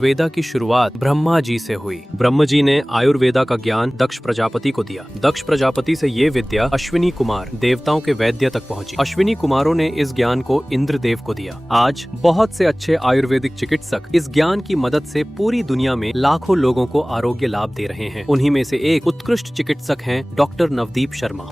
वेदा की शुरुआत ब्रह्मा जी से हुई। ब्रह्म जी ने आयुर्वेदा का ज्ञान दक्ष प्रजापति को दिया। दक्ष प्रजापति से ये विद्या अश्विनी कुमार देवताओं के वैद्य तक पहुंची। अश्विनी कुमारों ने इस ज्ञान को इंद्रदेव को दिया। आज बहुत से अच्छे आयुर्वेदिक चिकित्सक इस ज्ञान की मदद से पूरी दुनिया में लाखों लोगों को आरोग्य लाभ दे रहे हैं। उन्हीं में से एक उत्कृष्ट चिकित्सक हैं डॉक्टर नवदीप शर्मा।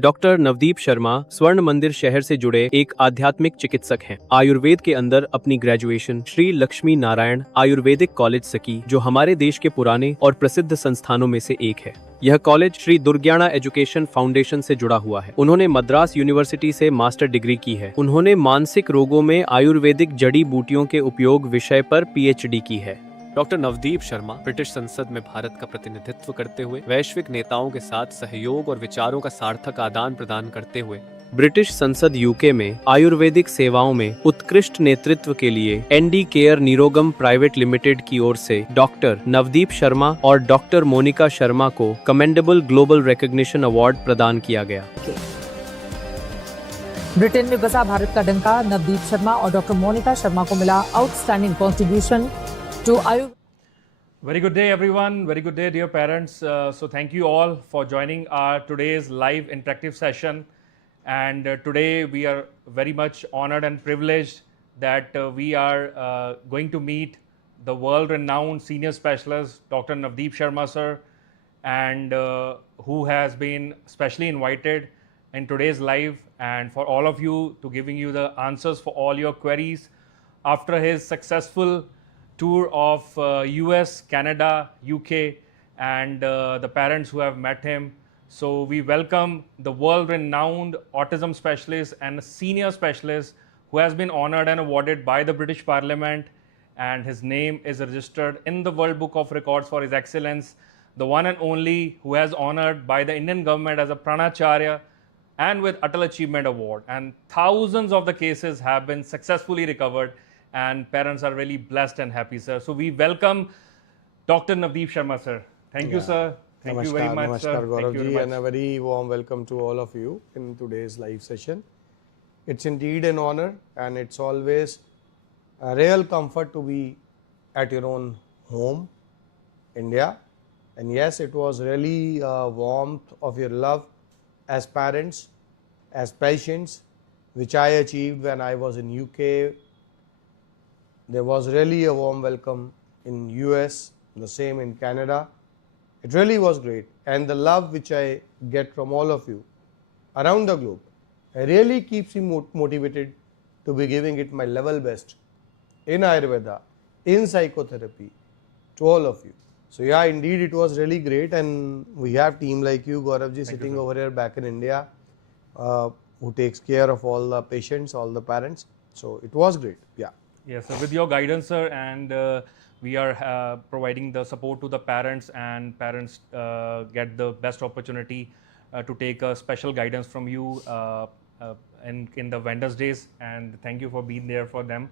डॉक्टर नवदीप शर्मा स्वर्ण मंदिर शहर से जुड़े एक आध्यात्मिक चिकित्सक हैं। आयुर्वेद के अंदर अपनी ग्रेजुएशन श्री लक्ष्मी नारायण आयुर्वेदिक कॉलेज से की, जो हमारे देश के पुराने और प्रसिद्ध संस्थानों में से एक है। यह कॉलेज श्री दुर्ग्याना एजुकेशन फाउंडेशन से जुड़ा हुआ है। उन्होंने मद्रास यूनिवर्सिटी से मास्टर डिग्री की है। उन्होंने मानसिक रोगों में आयुर्वेदिक जड़ी बूटियों के उपयोग विषय पर पीएचडी की है। डॉक्टर नवदीप शर्मा ब्रिटिश संसद में भारत का प्रतिनिधित्व करते हुए वैश्विक नेताओं के साथ सहयोग और विचारों का सार्थक आदान प्रदान करते हुए ब्रिटिश संसद यूके में आयुर्वेदिक सेवाओं में उत्कृष्ट नेतृत्व के लिए ND care Nirogam private limited की ओर से डॉक्टर नवदीप शर्मा और डॉक्टर मोनिका शर्मा को कमेंडेबल ग्लोबल रिकॉग्निशन अवार्ड प्रदान किया गया। ब्रिटेन में बसा भारत का डंका, नवदीप शर्मा और डॉक्टर मोनिका शर्मा को मिला outstanding contribution to Very good day, everyone. Very good day, dear parents. So thank you all for joining our today's live interactive session. And today we are very much honored and privileged that we are going to meet the world-renowned senior specialist, Dr. Navdeep Sharma sir, and who has been specially invited in today's live, and for all of you to giving you the answers for all your queries after his successful tour of US, Canada, UK, and the parents who have met him. So we welcome the world-renowned autism specialist and senior specialist who has been honored and awarded by the British Parliament, and his name is registered in the World Book of Records for his excellence, the one and only who has honored by the Indian government as a Pranacharya and with Atal Achievement Award. And thousands of the cases have been successfully recovered, and parents are really blessed and happy, sir. So we welcome Dr. Navdeep Sharma, sir. Thank you, sir. Thank you very much, Namaskar, sir. Gaurav ji, and a very warm welcome to all of you in today's live session. It's indeed an honor, and it's always a real comfort to be at your own home, India. And yes, it was really a warmth of your love as parents, as patients, which I achieved when I was in UK. There was really a warm welcome in US, the same in Canada. It really was great, and the love which I get from all of you around the globe really keeps me motivated to be giving it my level best in Ayurveda, in psychotherapy, to all of you. So yeah, indeed it was really great, and we have team like you, Gaurav ji, sitting over here back in India, who takes care of all the patients, all the parents. So it was great, yeah. Yes, sir. With your guidance, sir, and we are providing the support to the parents, and parents get the best opportunity to take a special guidance from you in the Vendors Days, and thank you for being there for them.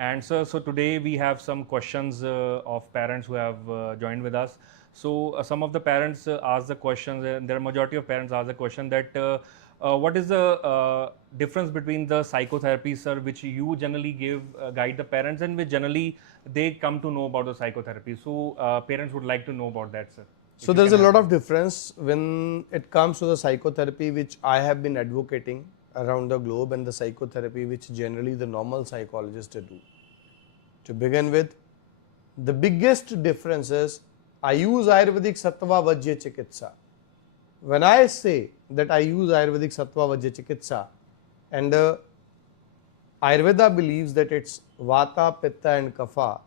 And so today we have some questions of parents who have joined with us. So some of the parents ask the questions, and there are majority of parents ask the question that what is the difference between the psychotherapy, sir, which you generally give guide the parents, and which generally they come to know about the psychotherapy. So parents would like to know about that, sir. So there's a lot of difference when it comes to the psychotherapy which I have been advocating around the globe, and the psychotherapy which generally the normal psychologists do. To begin with, the biggest difference is I use Ayurvedic Sattva Vajya Chikitsa. When I say that I use Ayurvedic Sattva Vajya Chikitsa, and Ayurveda believes that it's Vata, Pitta and Kapha,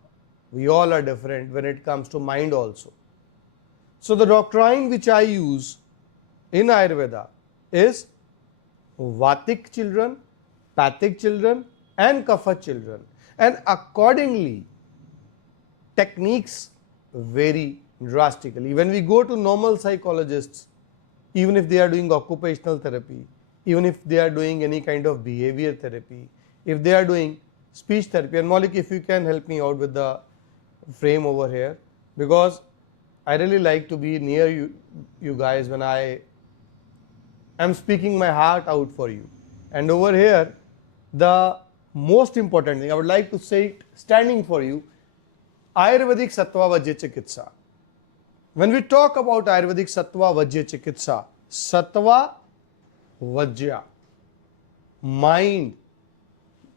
we all are different when it comes to mind also. So the doctrine which I use in Ayurveda is Vatic children, Pathic children and Kapha children, and accordingly techniques vary drastically. When we go to normal psychologists, even if they are doing occupational therapy, even if they are doing any kind of behavior therapy, if they are doing speech therapy, and Maulik, if you can help me out with the frame over here, because I really like to be near you guys when I am speaking my heart out for you. And over here, the most important thing, I would like to say it standing for you, Ayurvedic Sattva Vajya Chikitsa. When we talk about Ayurvedic Sattva Vajya Chikitsa, Sattva Vajya, mind.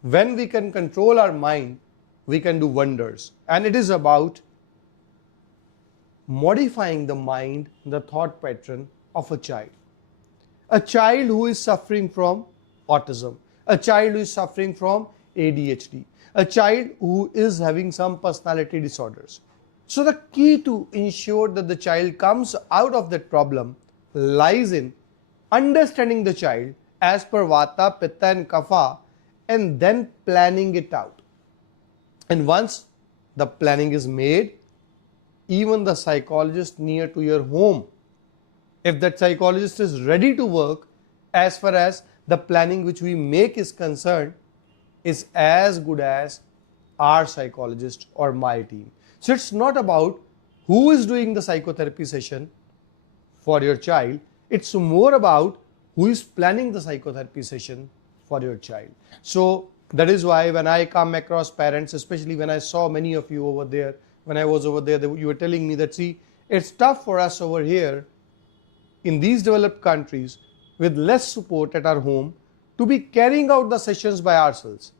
When we can control our mind, we can do wonders. And it is about modifying the mind, the thought pattern of a child. A child who is suffering from autism, a child who is suffering from ADHD, a child who is having some personality disorders. So the key to ensure that the child comes out of that problem lies in understanding the child as per Vata, Pitta and Kapha, and then planning it out. And once the planning is made, even the psychologist near to your home, if that psychologist is ready to work as far as the planning which we make is concerned, is as good as our psychologist or my team. So it's not about who is doing the psychotherapy session for your child, it's more about who is planning the psychotherapy session for your child. So that is why when I come across parents, especially when I saw many of you over there, when I was over there, you were telling me that, see, it's tough for us over here in these developed countries with less support at our home to be carrying out the sessions by ourselves.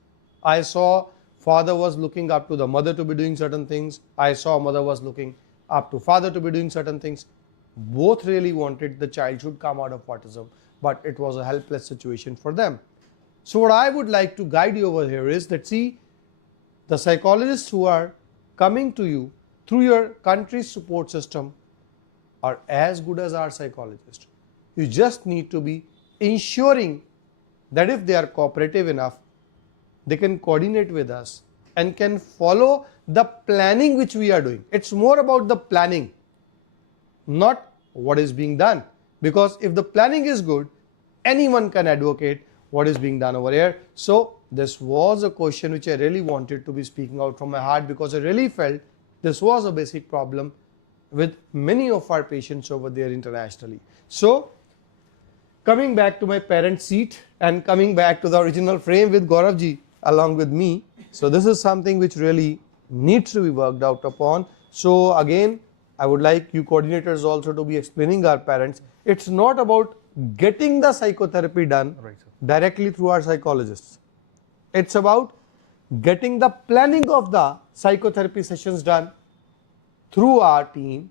I saw father was looking up to the mother to be doing certain things. I saw mother was looking up to father to be doing certain things. Both really wanted the child should come out of autism, but it was a helpless situation for them. So what I would like to guide you over here is that, see, the psychologists who are coming to you through your country's support system are as good as our psychologists. You just need to be ensuring that if they are cooperative enough, they can coordinate with us and can follow the planning which we are doing. It's more about the planning, not what is being done. Because if the planning is good, anyone can advocate what is being done over here. So this was a question which I really wanted to be speaking out from my heart, because I really felt this was a basic problem with many of our patients over there internationally. So coming back to my parent seat and coming back to the original frame with Gauravji along with me. So this is something which really needs to be worked out upon. So again, I would like you coordinators also to be explaining our parents. It's not about getting the psychotherapy done directly through our psychologists. It's about getting the planning of the psychotherapy sessions done through our team,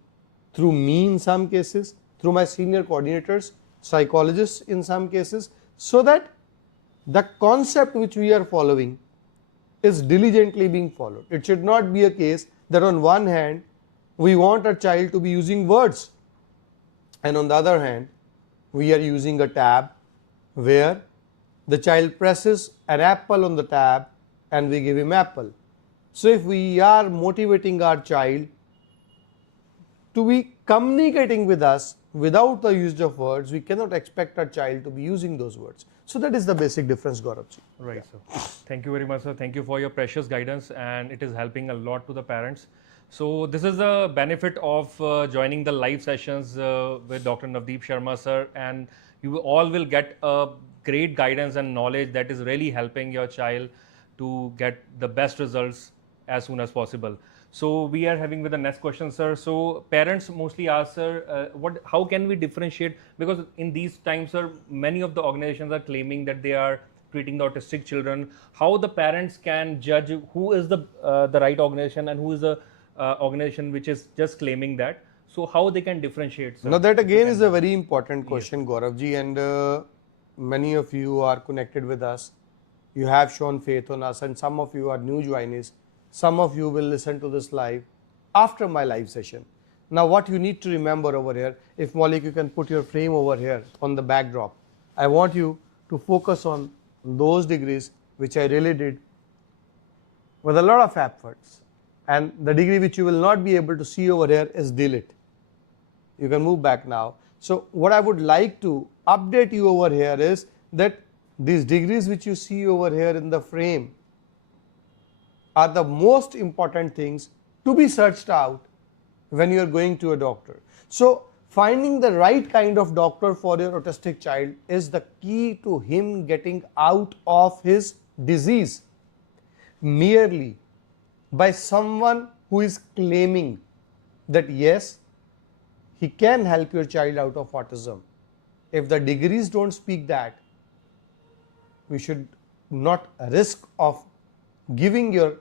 through me in some cases, through my senior coordinators, psychologists in some cases, so that the concept which we are following is diligently being followed. It should not be a case that on one hand we want a child to be using words, and on the other hand we are using a tab where the child presses an apple on the tab and we give him apple. So if we are motivating our child to be communicating with us without the use of words, we cannot expect our child to be using those words. So that is the basic difference, Gauravji. Right, sir. Thank you very much, sir. Thank you for your precious guidance, and it is helping a lot to the parents. So this is the benefit of joining the live sessions with Dr. Navdeep Sharma, sir, and you all will get a great guidance and knowledge that is really helping your child to get the best results as soon as possible. So we are having with the next question, sir. So parents mostly ask, sir, how can we differentiate? Because in these times, sir, many of the organizations are claiming that they are treating the autistic children. How the parents can judge who is the right organization and who is the organization which is just claiming that? So how they can differentiate, sir? Now that again is a very important question, yes, Gauravji, and many of you are connected with us. You have shown faith on us, and some of you are new joinees. Some of you will listen to this live after my live session. Now what you need to remember over here, if Maulik you can put your frame over here on the backdrop, I want you to focus on those degrees which I really did with a lot of efforts, and the degree which you will not be able to see over here is delete. You can move back now. So what I would like to update you over here is that these degrees which you see over here in the frame are the most important things to be searched out when you are going to a doctor. So finding the right kind of doctor for your autistic child is the key to him getting out of his disease. merely by someone who is claiming that yes, he can help your child out of autism. If the degrees don't speak that, we should not risk of giving your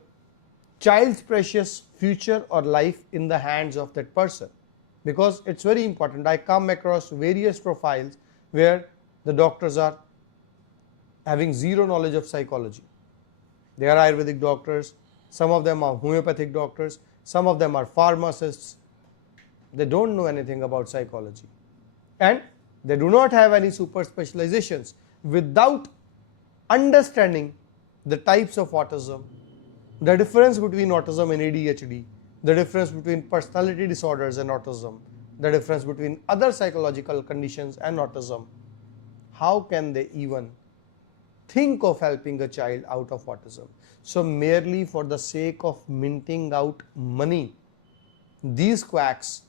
child's precious future or life in the hands of that person, because it's very important. I come across various profiles where the doctors are having zero knowledge of psychology. They are Ayurvedic doctors, some of them are homeopathic doctors, some of them are pharmacists. They don't know anything about psychology, and they do not have any super specializations. Without understanding the types of autism, the difference between autism and ADHD, the difference between personality disorders and autism, the difference between other psychological conditions and autism, how can they even think of helping a child out of autism? So merely for the sake of minting out money, these quacks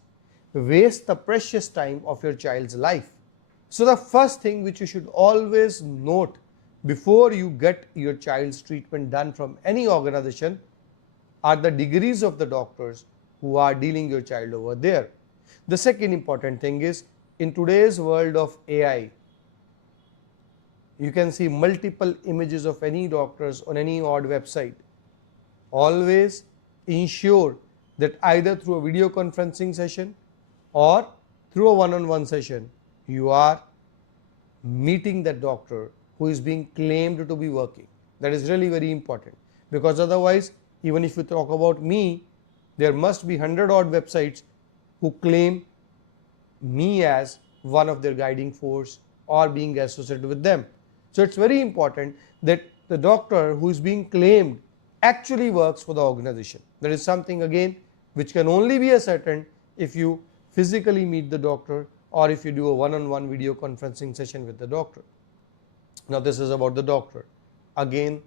waste the precious time of your child's life. So the first thing which you should always note before you get your child's treatment done from any organization are the degrees of the doctors who are dealing your child over there. The second important thing is, in today's world of AI, you can see multiple images of any doctors on any odd website. Always ensure that either through a video conferencing session or through a one-on-one session, you are meeting that doctor who is being claimed to be working. That is really very important, because otherwise, even if you talk about me, there must be 100 odd websites who claim me as one of their guiding force or being associated with them. So it's very important that the doctor who is being claimed actually works for the organization. That is something again which can only be ascertained if you physically meet the doctor or if you do a one-on-one video conferencing session with the doctor. Now this is about the doctor. Again,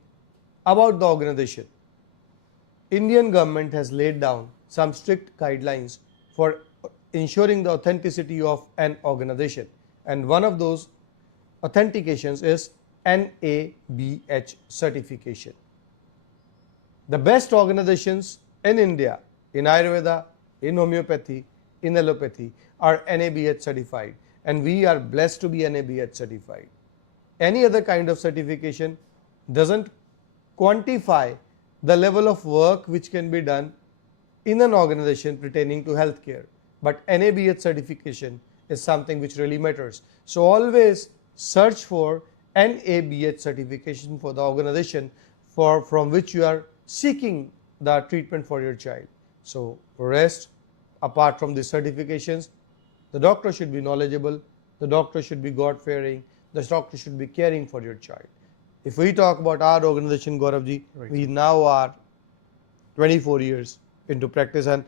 about the organization. Indian government has laid down some strict guidelines for ensuring the authenticity of an organization, and one of those authentications is NABH certification. The best organizations in India, in Ayurveda, in homeopathy, in allopathy are NABH certified, and we are blessed to be NABH certified. Any other kind of certification doesn't quantify the level of work which can be done in an organization pertaining to healthcare, but NABH certification is something which really matters. So always search for NABH certification for the organization from which you are seeking the treatment for your child. So rest, apart from the certifications, the doctor should be knowledgeable, the doctor should be God-fearing, the doctor should be caring for your child. If we talk about our organization, Gauravji, right, we now are 24 years into practice, and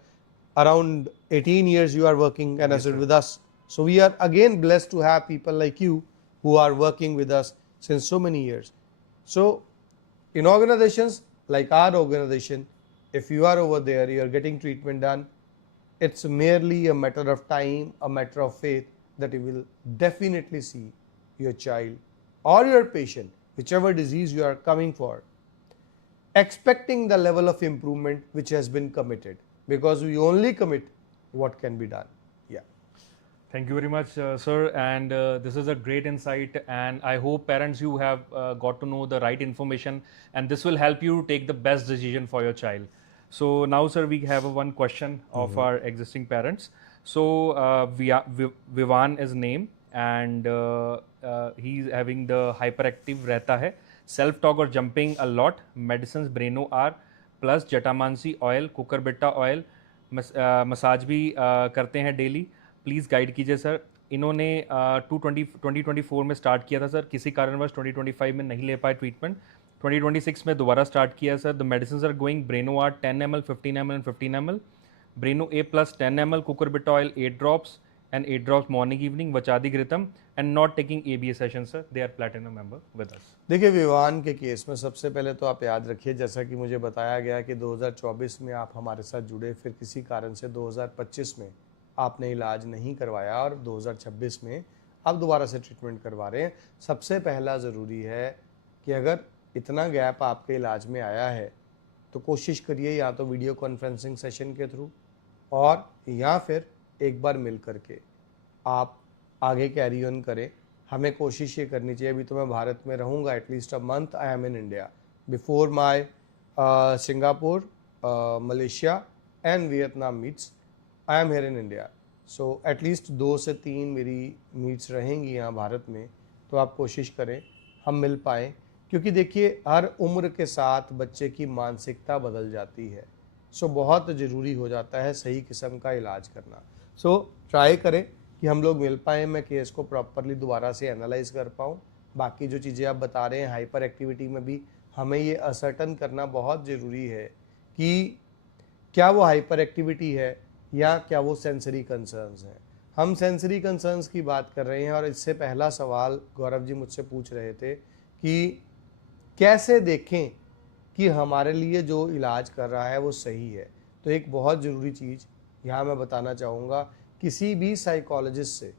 around 18 years you are working and associated with us. So we are again blessed to have people like you who are working with us since so many years. So in organizations like our organization, if you are over there, you are getting treatment done, it's merely a matter of time, a matter of faith that you will definitely see your child or your patient, whichever disease you are coming for, expecting the level of improvement which has been committed, because we only commit what can be done. Yeah. Thank you very much, sir. And this is a great insight. And I hope parents, you have got to know the right information, and this will help you take the best decision for your child. So now, sir, we have one question of our existing parents. So Vivan is name, and he's having the hyperactive रहता है, self talk और jumping a lot, medicines Breno R plus jatamansi oil, कुकरबिट्टा oil, massage भी करते हैं daily, please guide कीजिए sir. इन्होंने 2024 में start किया था सर, किसी कारणवश 2025 में नहीं ले पाए ट्रीटमेंट, 2026 में दोबारा स्टार्ट किया sir. The medicine are going Breno are 10 ml, 15 ml and 15 ml, Breno A plus 10 ml, cucurbita oil 8 drops and 8 drops morning evening, Vachadi Ghritam, and not taking ABA sessions sir. They are platinum member with us. देखिए विवान के case में सबसे पहले तो आप याद रखिए, जैसा कि मुझे बताया गया कि 2024 में आप हमारे साथ जुड़े, फिर किसी कारण से 2025 में आपने इलाज नहीं करवाया और 2026 में आप दोबारा से ट्रीटमेंट करवा रहे हैं. सबसे पहला ज़रूरी है कि अगर इतना गैप आपके इलाज में आया है तो कोशिश करिए या तो वीडियो कॉन्फ्रेंसिंग सेशन के थ्रू और या फिर एक बार मिल करके आप आगे कैरी ऑन करें। हमें कोशिश ये करनी चाहिए, अभी तो मैं भारत में रहूँगा at least a month, I am in India before my Singapore, Malaysia and Vietnam meets, I am here in India. So at least 2 से 3 मेरी मीट्स रहेंगी यहाँ भारत में, तो आप कोशिश करें हम मिल पाएँ, क्योंकि देखिए हर उम्र के साथ बच्चे की मानसिकता बदल जाती है। सो बहुत ज़रूरी हो जाता है सही किस्म का इलाज करना। सो ट्राई करें कि हम लोग मिल पाएँ, मैं केस को प्रॉपरली दोबारा से एनालाइज कर पाऊँ। बाकी जो चीज़ें आप बता रहे हैं हाइपर एक्टिविटी में भी हमें ये असर्टन करना बहुत ज़रूरी है कि क्या वो हाइपर एक्टिविटी है या क्या वो सेंसरी कंसर्न्स हैं। हम सेंसरी कंसर्न्स की बात कर रहे हैं और इससे पहला सवाल गौरव जी मुझसे पूछ रहे थे कि कैसे देखें कि हमारे लिए जो इलाज कर रहा है वो सही है। तो एक बहुत ज़रूरी चीज़ यहाँ मैं बताना चाहूँगा, किसी भी साइकोलॉजिस्ट से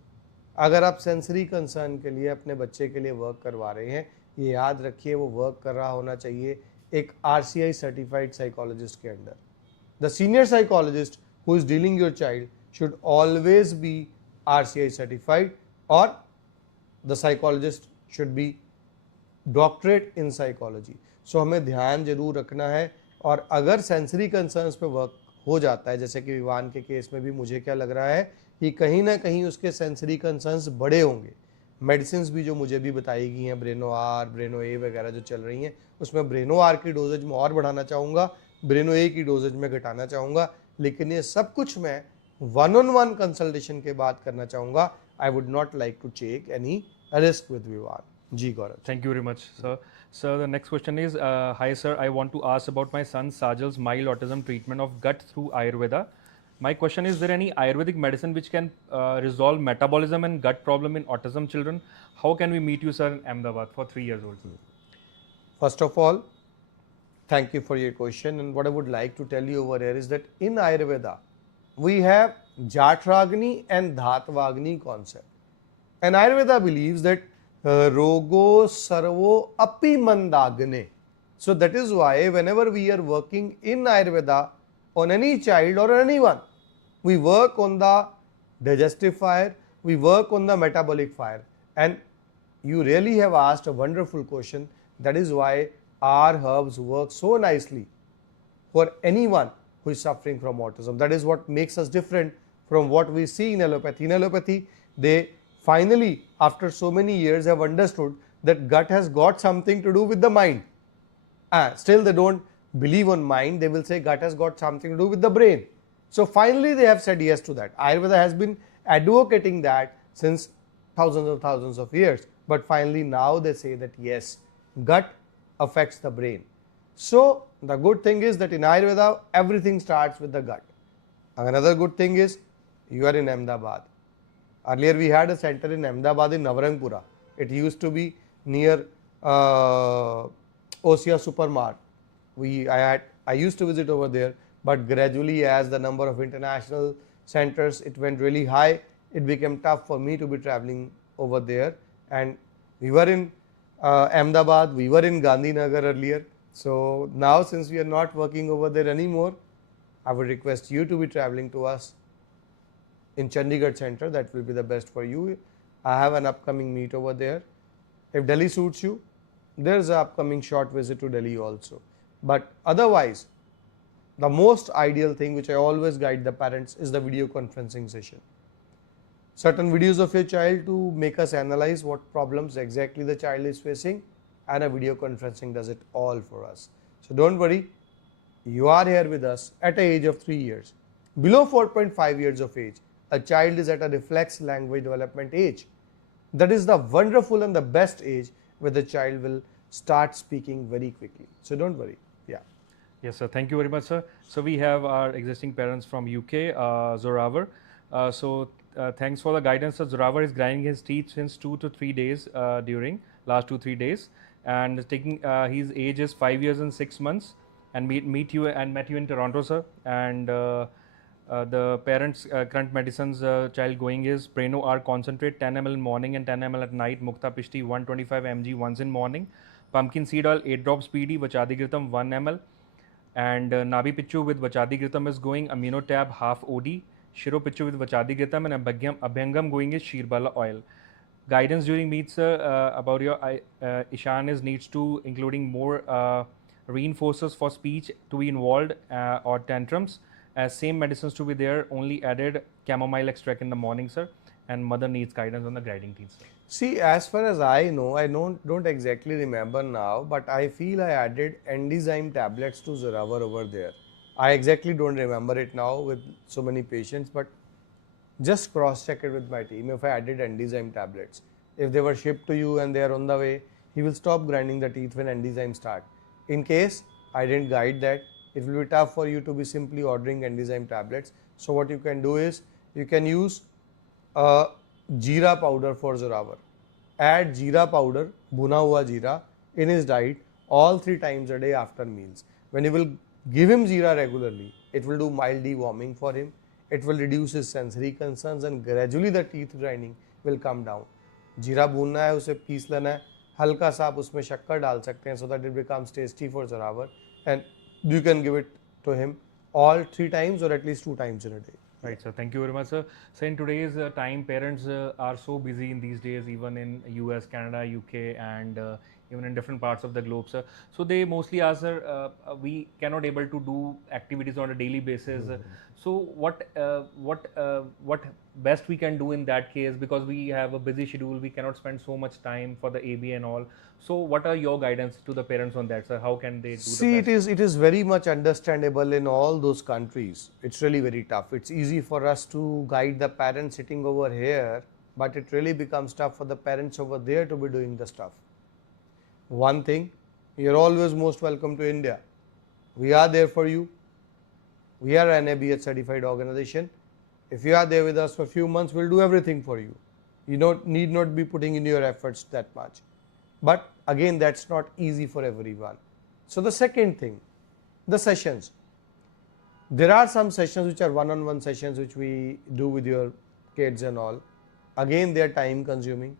अगर आप सेंसरी कंसर्न के लिए अपने बच्चे के लिए वर्क करवा रहे हैं, ये याद रखिए वो वर्क कर रहा होना चाहिए एक RCI सर्टिफाइड साइकोलॉजिस्ट के under. The senior psychologist who is dealing your child should always be RCI certified और the psychologist should be doctorate in psychology. So हमें ध्यान जरूर रखना है। और अगर सेंसरी कंसर्न्स पे वर्क हो जाता है, जैसे कि विवान के केस में भी मुझे क्या लग रहा है कि कहीं ना कहीं उसके सेंसरी कंसर्न्स बड़े होंगे। मेडिसिन भी जो मुझे भी बताई गई हैं, ब्रेनो आर, ब्रेनो ए वगैरह जो चल रही हैं, उसमें ब्रेनो आर की डोजेज में और बढ़ाना चाहूँगा, ब्रेनो ए की डोजेज में घटाना चाहूँगा। लेकिन ये सब कुछ मैं 1-on-1 कंसल्टेशन के बाद करना चाहूँगा। I would not like to take any risk with Vivaan. जी Gaurav. Thank you very much, sir. Sir, the next question is, hi sir, I want to ask about my son Sajal's mild autism treatment of gut through Ayurveda. My question is there any Ayurvedic medicine which can resolve metabolism and gut problem in autism children? How can we meet you, sir, in Ahmedabad for 3 years old? First of all, thank you for your question, and what I would like to tell you over here is that in Ayurveda, we have Jatragni and Dhatvagni concept. And Ayurveda believes that rogo sarvo api mandagne. So that is why whenever we are working in Ayurveda on any child or anyone, we work on the digestive fire, we work on the metabolic fire. And you really have asked a wonderful question. That is why our herbs work so nicely for anyone who is suffering from autism. That is what makes us different from what we see in allopathy. In allopathy, they finally, after so many years, have understood that gut has got something to do with the mind. Still they don't believe on mind, they will say gut has got something to do with the brain. So finally they have said yes to that. Ayurveda has been advocating that since thousands of years, but finally now they say that yes, gut affects the brain. So the good thing is that in Ayurveda everything starts with the gut. Another good thing is you are in Ahmedabad. Earlier we had a center in Ahmedabad in Navrangpura. It used to be near Osia Supermart. I used to visit over there, but gradually as the number of international centers, it went really high. It became tough for me to be traveling over there. And we were in Ahmedabad, we were in Gandhinagar earlier. So now since we are not working over there anymore, I would request you to be traveling to us in Chandigarh center. That will be the best for you. I have an upcoming meet over there. If Delhi suits you, there's an upcoming short visit to Delhi also. But otherwise, the most ideal thing which I always guide the parents is the video conferencing session. Certain videos of your child to make us analyze what problems exactly the child is facing, and a video conferencing does it all for us. So don't worry, you are here with us at the age of 3 years. Below 4.5 years of age, a child is at a reflex language development age. That is the wonderful and the best age where the child will start speaking very quickly. So don't worry. Yeah. Yes, sir. Thank you very much, sir. So we have our existing parents from UK, Zoravar. Thanks for the guidance, sir. Zoravar is grinding his teeth since 2 to 3 days during last 2-3 days, and taking his age is 5 years and 6 months, and met you in Toronto, sir. And the parents' current medicines child going is Preno R concentrate 10 ml in morning and 10 ml at night, Mukta Pishti 125 mg once in morning, pumpkin seed oil 8 drops PD, Vachadigratam 1 ml, And Nabi Pichu with Vachadighritam is going, Amino Tab half OD, Shiro Pichu with Vachadighritam, and Abhyangam going is Shirbala oil. Guidance during meets, sir, about your Ishan is needs to including more reinforcers for speech to be involved or tantrums. Same medicines to be there, only added chamomile extract in the morning, sir. And mother needs guidance on the guiding teeth, sir. See, as far as I know, I don't exactly remember now, but I feel I added enzyme tablets to Zoravar over there. I exactly don't remember it now with so many patients, but just cross check it with my team if I added enzyme tablets. If they were shipped to you and they are on the way, he will stop grinding the teeth when enzymes start. In case I didn't guide that, it will be tough for you to be simply ordering enzyme tablets. So what you can do is, you can use jeera powder for Zoravar. Add jeera powder, bhuna hua jeera, in his diet all 3 times a day after meals. When you will give him jeera regularly, it will do mild deworming for him. It will reduce his sensory concerns and gradually the teeth grinding will come down. जीरा भूनना है, उसे piece लेना है, हल्का सा आप उसमें शक्कर डाल सकते हैं so that it becomes tasty for Zoravar, and you can give it to him all 3 times or at least 2 times in a day. Right, sir. Thank you very much, sir. So in today's time, parents are so busy in these days, even in US, Canada, UK, and even in different parts of the globe, sir. So they mostly ask, sir, we cannot able to do activities on a daily basis. So what best we can do in that case, because we have a busy schedule, we cannot spend so much time for the AB and all. So what are your guidance to the parents on that, sir? How can they do See, the best? it is very much understandable in all those countries. It's really very tough. It's easy for us to guide the parents sitting over here, but it really becomes tough for the parents over there to be doing the stuff. One thing, you're always most welcome to India. We are there for you. We are an NABH certified organization. If you are there with us for a few months, we'll do everything for you. You need not be putting in your efforts that much. But again, that's not easy for everyone. So the second thing, the sessions. There are some sessions which are one-on-one sessions which we do with your kids and all. Again, they are time consuming.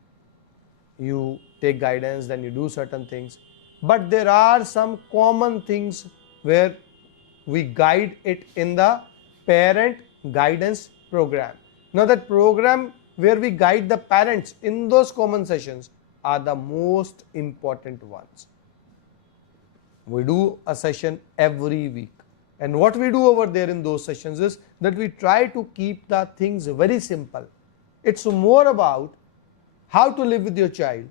You take guidance, then you do certain things. But there are some common things where we guide it in the parent guidance program. Now that program where we guide the parents in those common sessions are the most important ones. We do a session every week, and what we do over there in those sessions is that we try to keep the things very simple. It's more about how to live with your child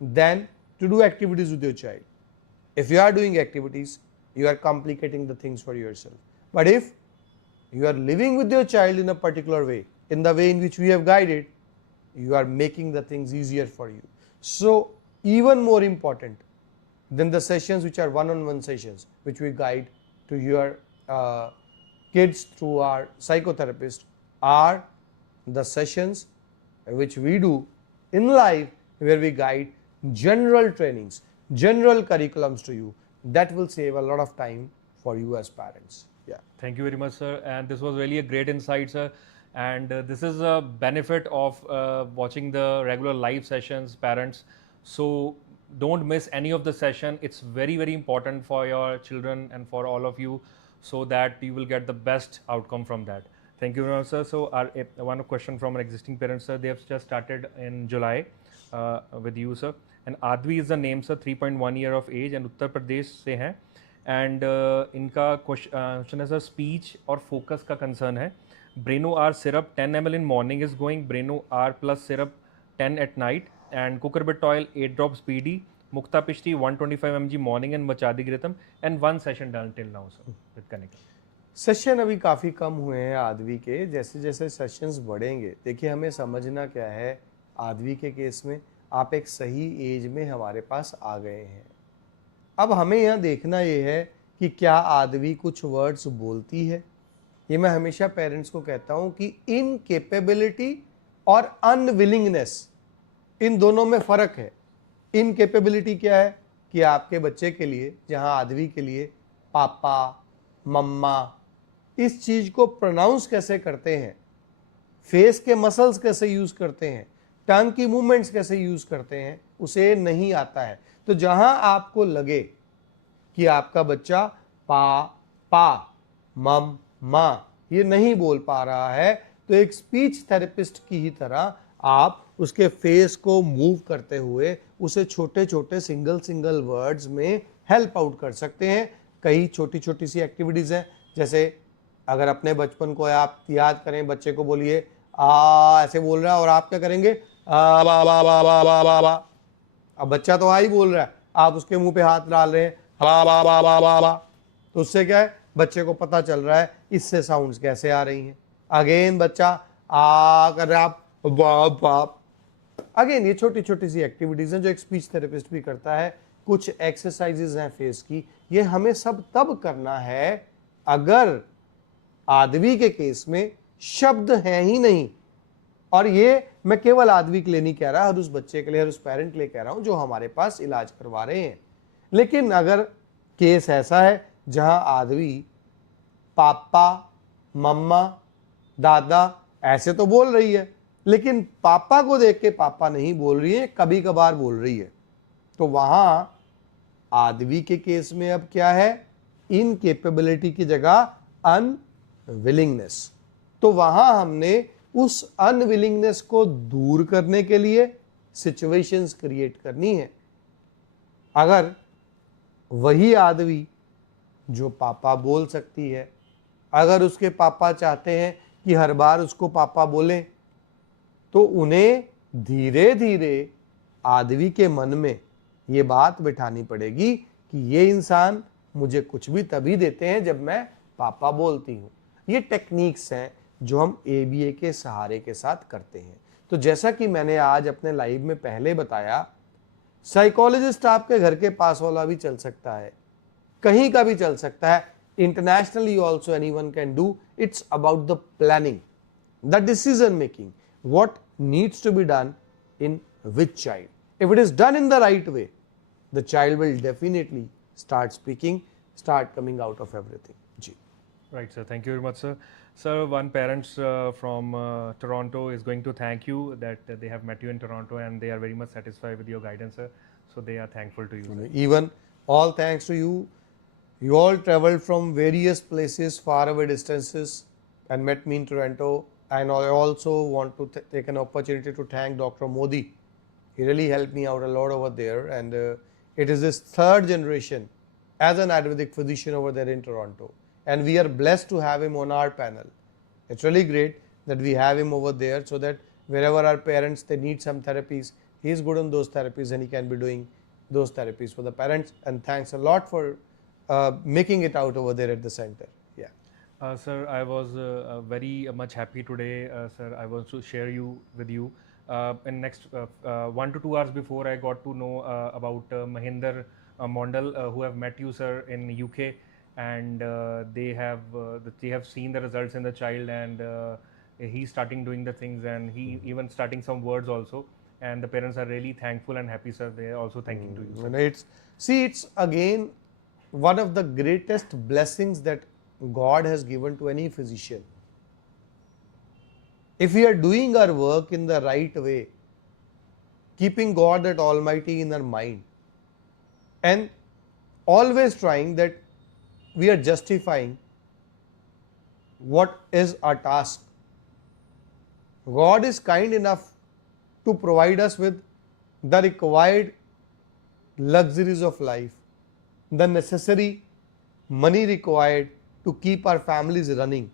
than to do activities with your child. If you are doing activities, you are complicating the things for yourself. But if you are living with your child in a particular way, in the way in which we have guided, you are making the things easier for you. So even more important than the sessions which are one-on-one sessions, which we guide to your kids through our psychotherapist, are the sessions which we do in life, where we guide general trainings, general curriculums to you. That will save a lot of time for you as parents. Yeah. Thank you very much, sir. And this was really a great insight, sir. And this is a benefit of watching the regular live sessions, parents. So don't miss any of the session. It's very, very important for your children and for all of you, so that you will get the best outcome from that. Thank you very much, sir. So one question from an existing parent, sir. They have just started in July with you, sir. And Advi is the name, sir, 3.1 year of age and Uttar Pradesh से हैं. And इनका question है, sir, speech और focus का concern है. Breno R syrup 10 ml in morning is going. Breno R plus syrup 10 at night. And cucurbit oil 8 drops PD. Mukta Pishti 125 mg morning and Vachadighritam. And one session done till now, sir, with Connect. Session अभी काफ़ी कम हुए हैं आदवी के. जैसे जैसे sessions बढ़ेंगे, देखिए हमें समझना क्या है, आदवी के केस में आप एक सही एज में हमारे पास आ गए हैं. अब हमें यहाँ देखना ये है कि क्या आदवी कुछ वर्ड्स बोलती है. ये मैं हमेशा पेरेंट्स को कहता हूँ कि इनकेपेबिलिटी और अनविलिंगनेस, इन दोनों में फ़र्क है. इनकेपेबिलिटी क्या है कि आपके बच्चे के लिए, जहाँ आदवी के लिए पापा, मम्मा, इस चीज़ को प्रोनाउंस कैसे करते हैं, फेस के मसल्स कैसे यूज़ करते हैं, टंग की मूवमेंट्स कैसे यूज़ करते हैं, उसे नहीं आता है. तो जहां आपको लगे कि आपका बच्चा पा, पा, मम, मा ये नहीं बोल पा रहा है, तो एक स्पीच थेरेपिस्ट की ही तरह आप उसके फेस को मूव करते हुए उसे छोटे छोटे सिंगल वर्ड्स में हेल्प आउट कर सकते हैं। कई छोटी छोटी सी एक्टिविटीज़ हैं, जैसे अगर अपने बचपन को आप याद करें, बच्चे को बोलिए आ, ऐसे बोल रहा है और आप क्या करेंगे, आ बा बा बा बा बा बा बा। अब बच्चा तो आ ही बोल रहा है, आप उसके मुंह पे हाथ डाल रहे हैं बा बा बा बा बा बा, तो उससे क्या है, बच्चे को पता चल रहा है इससे साउंड्स कैसे आ रही हैं। अगेन बच्चा आ कर रहा है, आप बाप बाप। अगेन ये छोटी छोटी सी एक्टिविटीज हैं जो एक स्पीच थेरेपिस्ट भी करता है। कुछ एक्सरसाइजेज हैं फेस की, ये हमें सब तब करना है अगर आदमी के केस में शब्द हैं ही नहीं, और ये मैं केवल आदमी के लिए नहीं कह रहा, हर उस बच्चे के लिए, हर उस पेरेंट के लिए कह रहा हूं जो हमारे पास इलाज करवा रहे हैं। लेकिन अगर केस ऐसा है जहां आदमी पापा, मम्मा, दादा ऐसे तो बोल रही है, लेकिन पापा को देख के पापा नहीं बोल रही है, कभी कभार बोल रही है, तो वहां आदमी के केस में अब क्या है, इनकेपेबिलिटी की जगह अनविलिंगनेस। तो वहां हमने उस अनविलिंगनेस को दूर करने के लिए सिचुएशंस क्रिएट करनी है। अगर वही आदमी जो पापा बोल सकती है, अगर उसके पापा चाहते हैं कि हर बार उसको पापा बोलें, तो उन्हें धीरे धीरे आदमी के मन में ये बात बिठानी पड़ेगी कि ये इंसान मुझे कुछ भी तभी देते हैं जब मैं पापा बोलती हूँ। ये टेक्निक्स हैं जो हम ABA के सहारे के साथ करते हैं। तो जैसा कि मैंने आज अपने लाइव में पहले बताया, साइकोलॉजिस्ट आपके घर के पास वाला भी चल सकता है, कहीं का भी चल सकता है, internationally also anyone can do. It's about the planning, the decision making, what needs to be done in which child. If it is done in the right way, the child will definitely start speaking, start coming out of everything. Ji. Right, sir. Thank you very much, sir. Sir, one parents from Toronto is going to thank you that they have met you in Toronto and they are very much satisfied with your guidance, sir. So they are thankful to you, sir. Even all thanks to you. You all traveled from various places, far away distances, and met me in Toronto. And I also want to take an opportunity to thank Dr. Modi. He really helped me out a lot over there, and it is his third generation as an Ayurvedic physician over there in Toronto. And we are blessed to have him on our panel. It's really great that we have him over there, so that wherever our parents they need some therapies, he is good on those therapies and he can be doing those therapies for the parents. And thanks a lot for making it out over there at the center. Yeah. Sir, I was very much happy today, sir. I want to share with you. In next 1 to 2 hours before, I got to know about Mahinder Mondal, who have met you, sir, in UK, and they have seen the results in the child, and he's starting doing the things, and he even starting some words also. And the parents are really thankful and happy, sir. They are also thanking to you, sir. It's again one of the greatest blessings that God has given to any physician. If we are doing our work in the right way, keeping God that Almighty in our mind, and always trying that we are justifying what is our task, God is kind enough to provide us with the required luxuries of life, the necessary money required to keep our families running,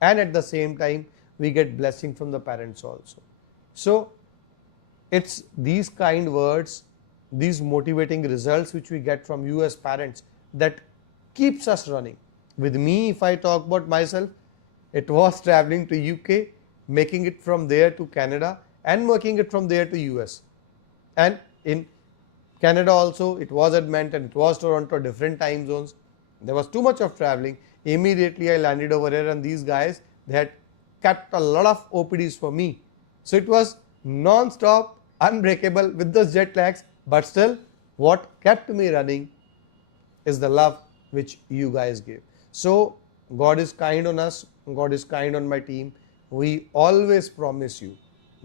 and at the same time we get blessing from the parents also. So it's these kind words, these motivating results which we get from you as parents that keeps us running. With me, if I talk about myself, it was traveling to UK, making it from there to Canada, and working it from there to US. And in Canada also, it was Edmonton, it was Toronto, different time zones. There was too much of traveling. Immediately I landed over here, and these guys, they had kept a lot of OPDs for me. So it was non-stop, unbreakable with those jet lags, but still what kept me running is the love which you guys give. So God is kind on us, God is kind on my team. We always promise you,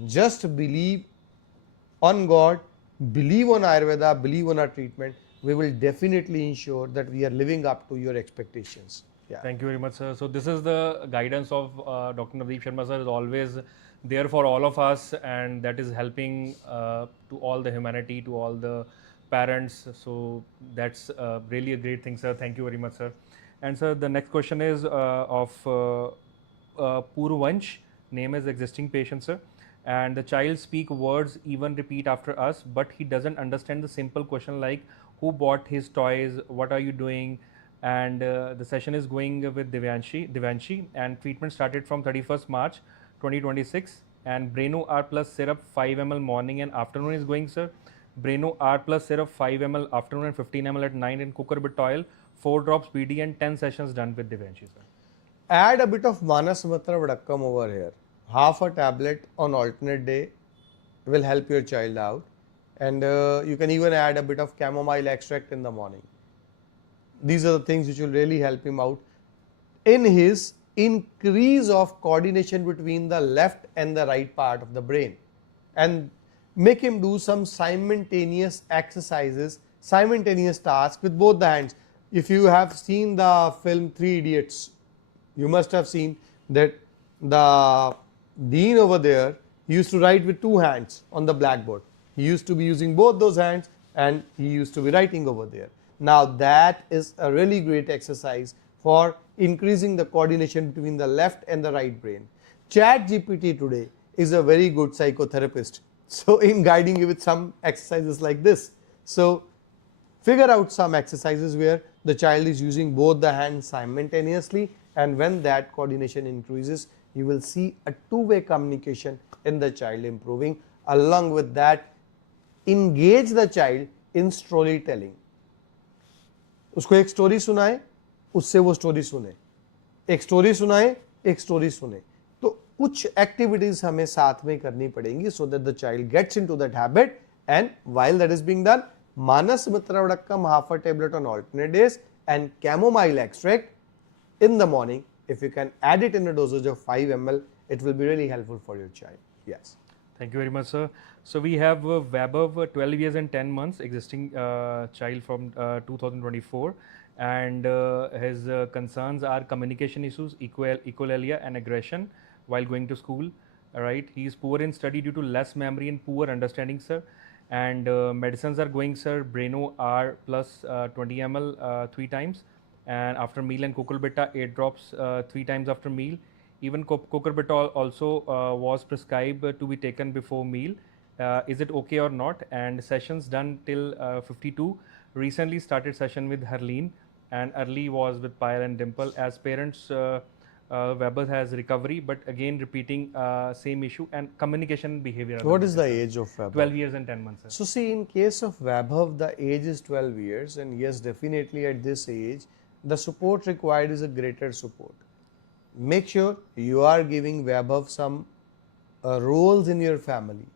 just believe on God, believe on Ayurveda, believe on our treatment. We will definitely ensure that we are living up to your expectations. Yeah. Thank you very much, sir. So this is the guidance of Dr. Navdeep Sharma, sir, is always there for all of us, and that is helping to all the humanity, to all the parents. So that's really a great thing, sir. Thank you very much, sir. And sir, the next question is of Purvansh, name is existing patient, sir. And the child speak words, even repeat after us, but he doesn't understand the simple question like who bought his toys, what are you doing? And the session is going with Devanshi, and treatment started from 31st March 2026. And Breno R plus syrup 5 ml morning and afternoon is going, sir. Breno R plus syrup 5 ml afternoon and 15 ml at night in cucurbit oil, 4 drops BD and 10 sessions done with Devanshi, sir. Add a bit of Manasmatra Vadakkam over here. Half a tablet on alternate day will help your child out, and you can even add a bit of chamomile extract in the morning. These are the things which will really help him out in his increase of coordination between the left and the right part of the brain, and make him do some simultaneous exercises, simultaneous tasks with both the hands. If you have seen the film 3 Idiots, you must have seen that the dean over there used to write with 2 hands on the blackboard. He used to be using both those hands and he used to be writing over there. Now that is a really great exercise for increasing the coordination between the left and the right brain. ChatGPT today is a very good psychotherapist, so in guiding you with some exercises like this. So figure out some exercises where the child is using both the hands simultaneously, and when that coordination increases, you will see a two-way communication in the child improving. Along with that, engage the child in storytelling. उसको एक story सुनाए, उससे वो story सुने, एक story सुनाए, एक story सुने. तो कुछ एक्टिविटीज हमें साथ में करनी पड़ेंगी so that the child gets into that habit, and while that is being done, Manas Mitra Vadakkam half a tablet on alternate days and chamomile extract in the morning. If you can add it in a dosage of 5 ml, it will be really helpful for your child. Yes. Thank you very much, sir. So we have Vaibhav, 12 years and 10 months, existing child from 2024, and his concerns are communication issues, echolalia and aggression while going to school. All right, he is poor in study due to less memory and poor understanding, sir. And medicines are going, sir. Breno R plus 20 ml 3 times, and after meal, and Cucurbita 8 drops 3 times after meal. Even Cucurbita also was prescribed to be taken before meal. Is it okay or not? And sessions done till 52. Recently started session with Harleen, and early was with Payal and Dimple. As parents, Weber has recovery, but again repeating same issue and communication behavior. What is the age of Vaibhav? 12 years and 10 months. Sir. So see, in case of Vaibhav, the age is 12 years, and yes, definitely at this age, the support required is a greater support. Make sure you are giving Vaibhav some roles in your family.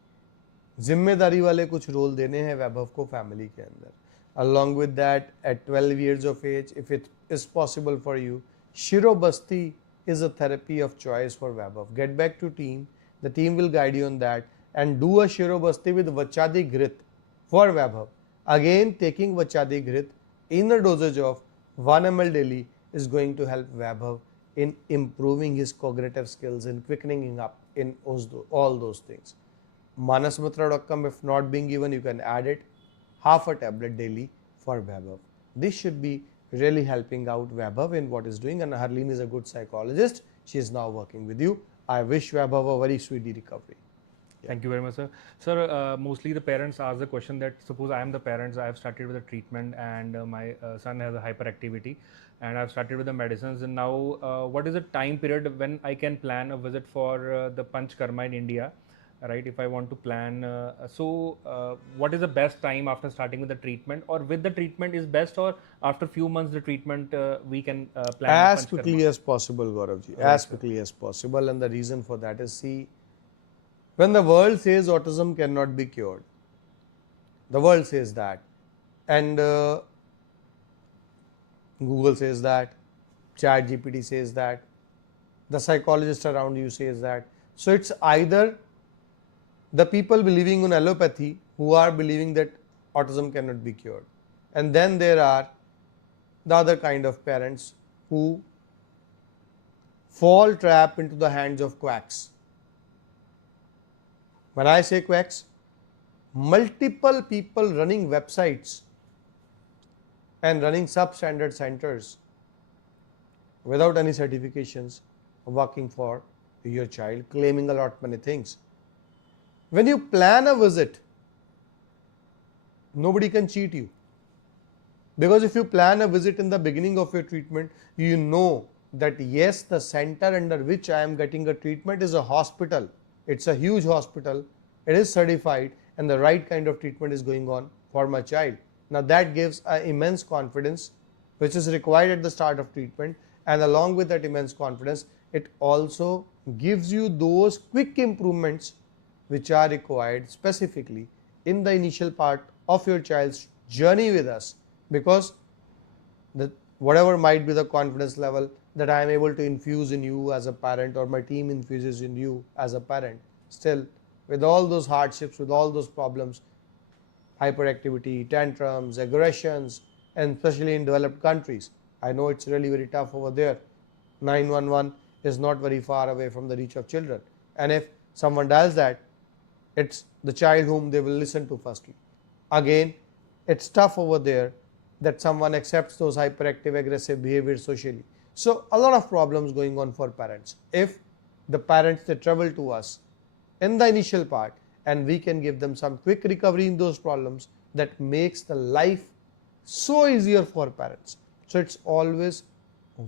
जिम्मेदारी वाले कुछ role देने हैं वैभव को family के अंदर. Along with that, at 12 years of age, if it is possible for you, Shirobasti is a therapy of choice for Vaibhav. Get back to team. The team will guide you on that, and do a Shirobasti with Vachadi Grit for Vaibhav. Again, taking Vachadi Grit in a dosage of 1 ml daily is going to help Vaibhav in improving his cognitive skills and quickening him up in all those things. Manas Mitra Vadakkam, if not being given, you can add it half a tablet daily for Vaibhav. This should be really helping out Vaibhav in what is doing, and Harleen is a good psychologist. She is now working with you. I wish Vaibhav a very speedy recovery. Thank you very much, sir. Sir, mostly the parents ask the question that suppose I am the parents, I have started with the treatment, and my son has a hyperactivity, and I have started with the medicines, and now what is the time period when I can plan a visit for the Panchkarma in India, right? If I want to plan, what is the best time after starting with the treatment, or with the treatment is best, or after few months the treatment we can plan? As quickly as possible, Gauravji, as quickly as possible, and the reason for that is, see, when the world says autism cannot be cured, the world says that, and Google says that, ChatGPT says that, the psychologist around you says that. So it's either the people believing in allopathy who are believing that autism cannot be cured, and then there are the other kind of parents who fall trap into the hands of quacks. When I say quacks, multiple people running websites and running substandard centers without any certifications working for your child, claiming a lot many things. When you plan a visit, nobody can cheat you. Because if you plan a visit in the beginning of your treatment, you know that yes, the center under which I am getting a treatment is a hospital. It's a huge hospital. It is certified and the right kind of treatment is going on for my child. Now that gives an immense confidence which is required at the start of treatment, and along with that immense confidence, it also gives you those quick improvements which are required specifically in the initial part of your child's journey with us, because whatever might be the confidence level that I am able to infuse in you as a parent or my team infuses in you as a parent, still with all those hardships, with all those problems, hyperactivity, tantrums, aggressions, and especially in developed countries, I know it's really very tough over there. 911 is not very far away from the reach of children, and if someone dials that, it's the child whom they will listen to firstly. Again, it's tough over there that someone accepts those hyperactive, aggressive behaviors socially. So a lot of problems going on for parents. If the parents, they travel to us in the initial part and we can give them some quick recovery in those problems, that makes the life so easier for parents. So it's always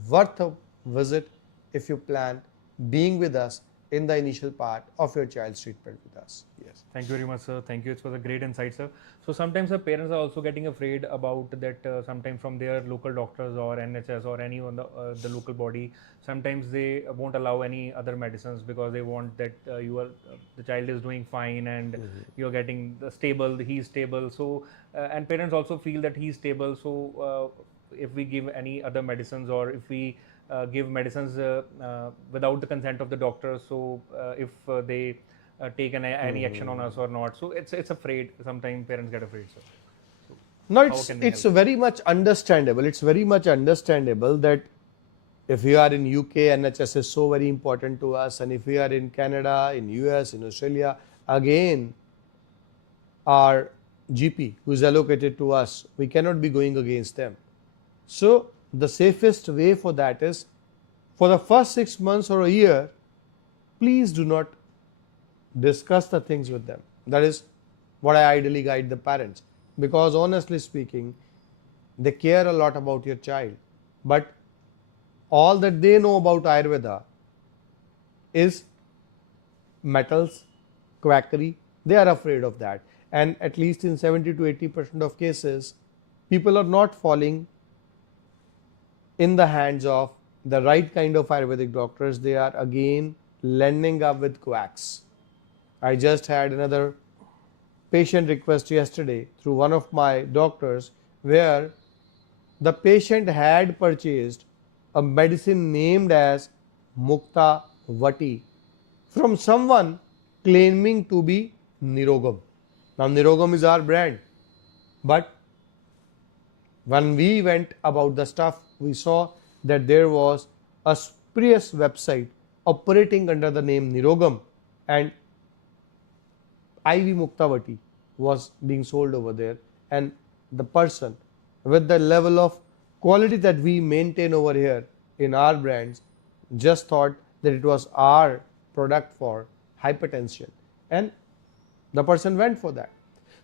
worth a visit if you plan being with us in the initial part of your child's treatment with us. Yes. Thank you very much, sir. Thank you. It was a great insight, sir. So sometimes the parents are also getting afraid about that. Sometimes from their local doctors or NHS or any on the local body, sometimes they won't allow any other medicines because they want that the child is doing fine and you're getting stable. He's stable. So and parents also feel that he's stable. So if we give any other medicines or if we give medicines without the consent of the doctor, so if they take any action on us or not, so it's afraid. Sometimes parents get afraid. So no, it's very much understandable. It's very much understandable that if we are in UK, NHS is so very important to us, and if we are in Canada, in US, in Australia, again our GP who is allocated to us, we cannot be going against them. So the safest way for that is, for the first 6 months or a year, please do not discuss the things with them. That is what I ideally guide the parents, because honestly speaking, they care a lot about your child, but all that they know about Ayurveda is metals, quackery. They are afraid of that, and at least in 70 to 80% of cases, people are not falling in the hands of the right kind of Ayurvedic doctors. They are again landing up with quacks. I just had another patient request yesterday through one of my doctors, where the patient had purchased a medicine named as Mukta Vati from someone claiming to be Nirogam. Now Nirogam is our brand, but when we went about the stuff, we saw that there was a spurious website operating under the name Nirogam, and IV Muktavati was being sold over there, and the person with the level of quality that we maintain over here in our brands just thought that it was our product for hypertension, and the person went for that.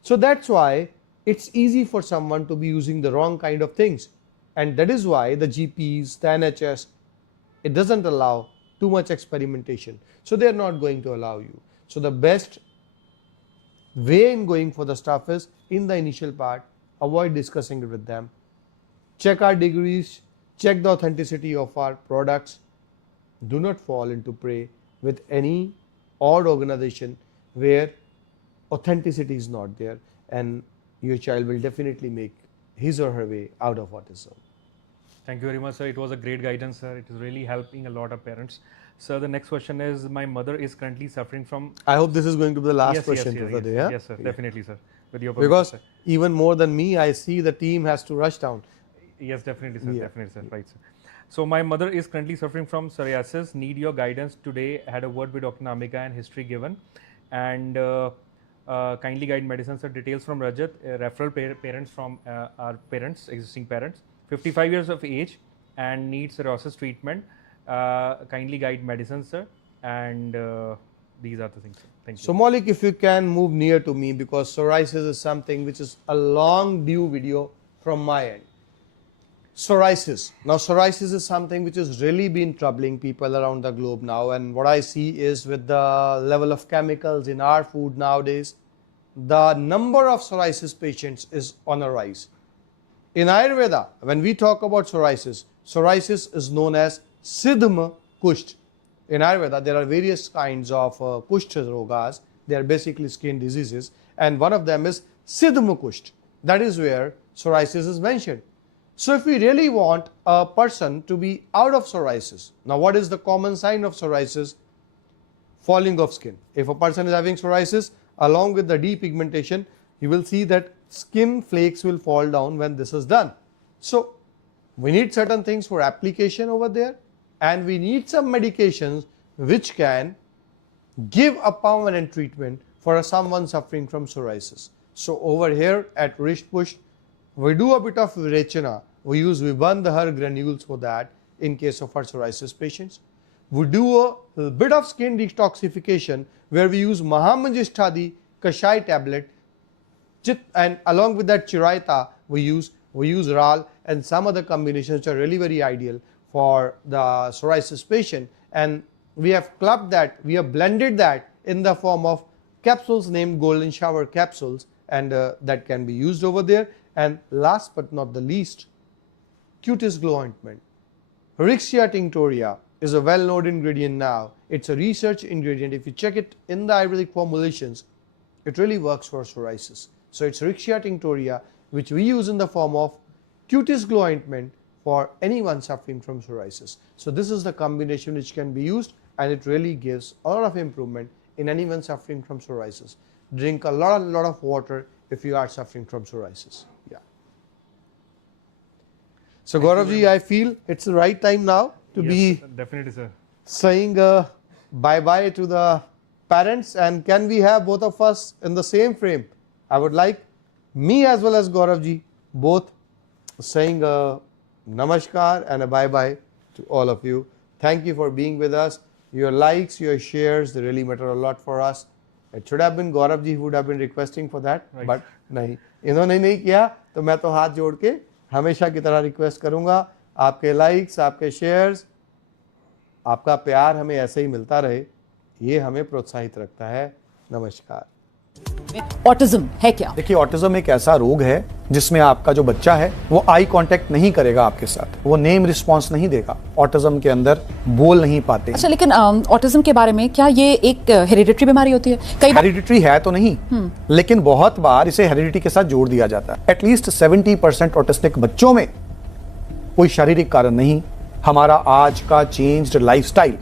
So that's why it's easy for someone to be using the wrong kind of things, and that is why the GPs, the NHS, it doesn't allow too much experimentation, so they are not going to allow you. So the best way in going for the stuff is, in the initial part, avoid discussing it with them. Check our degrees, check the authenticity of our products. Do not fall into prey with any odd organization where authenticity is not there, and your child will definitely make his or her way out of autism. Thank you very much, sir. It was a great guidance, sir. It is really helping a lot of parents. Sir, the next question is, my mother is currently suffering from... I hope this is going to be the last question for the day. Yeah? Yes, sir. Definitely, sir. With your permission, because sir. Even more than me, I see the team has to rush down. Yes, definitely, sir. Yeah. Definitely, sir. Right, sir. So my mother is currently suffering from psoriasis. Need your guidance today. Had a word with Dr. Namika and history given, and kindly guide medicine. Sir, details from Rajat. Referral parents from our parents, existing parents. 55 years of age and needs psoriasis treatment. Kindly guide medicine, sir. And these are the things, sir. Thank you. So Maulik, if you can move near to me, because psoriasis is something which is a long due video from my end. Psoriasis. Now psoriasis is something which has really been troubling people around the globe now, and what I see is with the level of chemicals in our food nowadays, the number of psoriasis patients is on a rise. In Ayurveda, when we talk about psoriasis, psoriasis is known as Siddhma Kusht. In Ayurveda, there are various kinds of Kushta rogas. They are basically skin diseases, and one of them is Siddhma Kusht. That is where psoriasis is mentioned. So if we really want a person to be out of psoriasis, now what is the common sign of psoriasis? Falling of skin. If a person is having psoriasis, along with the depigmentation, you will see that skin flakes will fall down when this is done. So we need certain things for application over there, and we need some medications which can give a permanent treatment for someone suffering from psoriasis. So over here at Wrist Push, we do a bit of virechana. We use Vibandhar granules for that in case of our psoriasis patients. We do a bit of skin detoxification where we use Mahamanjishtadi Kashai tablet, and along with that Chiraita we use Ral and some other combinations which are really very ideal for the psoriasis patient, and we have clubbed that, we have blended that in the form of capsules named Golden Shower capsules, and that can be used over there. And last but not the least, cutis glow ointment. Rixia tinctoria is a well-known ingredient now. It's a research ingredient. If you check it in the Ayurvedic formulations, it really works for psoriasis. So it's Rixia tinctoria, which we use in the form of cutis glow ointment for anyone suffering from psoriasis. So this is the combination which can be used, and it really gives a lot of improvement in anyone suffering from psoriasis. Drink a lot of water if you are suffering from psoriasis. Yeah. So Gauravji, I feel it's the right time now to be definitely, sir, saying bye-bye to the parents, and can we have both of us in the same frame? I would like me as well as Gauravji both saying a namaskar and a bye-bye to all of you. Thank you for being with us. Your likes, your shares, they really matter a lot for us. It should have been Gauravji who would have been requesting for that, right. But नहीं, इन्होंने नहीं किया, तो मैं तो हाथ जोड़ के हमेशा की तरह रिक्वेस्ट करूंगा, आपके लाइक्स, आपके शेयर्स, आपका प्यार हमें ऐसे ही मिलता रहे, ये हमें प्रोत्साहित रखता है। नमस्कार। ऑटिज्म है क्या? देखिए, ऑटिज्म एक ऐसा रोग है जिसमें आपका जो बच्चा है वो आई कांटेक्ट नहीं करेगा आपके साथ, वो नेम रिस्पांस नहीं देगा, ऑटिज्म के अंदर बोल नहीं पाते। अच्छा, लेकिन ऑटिज्म के बारे में क्या ये एक हेरिडिटरी बीमारी होती है? कई बार हेरिडिटरी है तो नहीं, लेकिन बहुत बार इसे हेरिडिटी के साथ जोड़ दिया जाता है। एटलीस्ट 70% ऑटिस्टिक बच्चों में कोई शारीरिक कारण नहीं, हमारा आज का चेंज्ड लाइफस्टाइल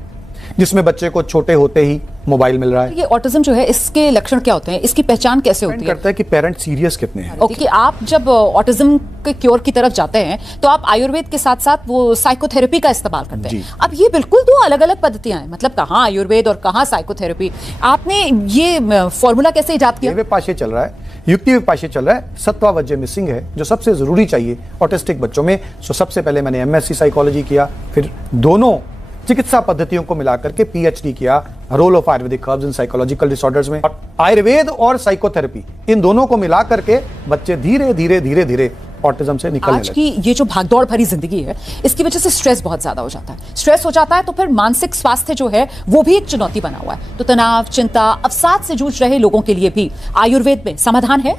जिसमें बच्चे को छोटे होते ही मोबाइल मिल रहा है। ये ऑटिज्म जो है, इसके लक्षण क्या होते हैं, इसकी पहचान कैसे होती है? करता है कि पेरेंट सीरियस कितने हैं। ओके, आप जब ऑटिज्म के क्योर की तरफ जाते हैं तो आप आयुर्वेद के साथ साथ वो साइकोथेरेपी का इस्तेमाल करते हैं। अब ये बिल्कुल दो अलग अलग पद्धतियां हैं, मतलब कहाँ आयुर्वेद और कहाँ साइकोथेरेपी। आपने ये फॉर्मूला कैसे इजाद किया? विपाशे चल रहा है, युक्ति विपाशे चल रहा है, सत्वावज्य मिसिंग है जो सबसे जरूरी चाहिए ऑटिस्टिक बच्चों में। सो सबसे पहले मैंने एमएससी साइकोलॉजी किया, फिर दोनों चिकित्सा पद्धतियों को मिलाकर के पीएचडी किया, role of Ayurvedic herbs in psychological disorders में। और आयुर्वेद और साइकोथेरेपी, इन दोनों को मिला करके बच्चे धीरे धीरे ऑटिज्म से निकलने आज की ये जो भागदौड़ भरी जिंदगी है, इसकी वजह से स्ट्रेस बहुत ज्यादा हो जाता है। स्ट्रेस हो जाता है तो फिर मानसिक स्वास्थ्य जो है वो भी एक चुनौती बना हुआ है। तो तनाव, चिंता, अवसाद से जूझ रहे लोगों के लिए भी आयुर्वेद में समाधान है।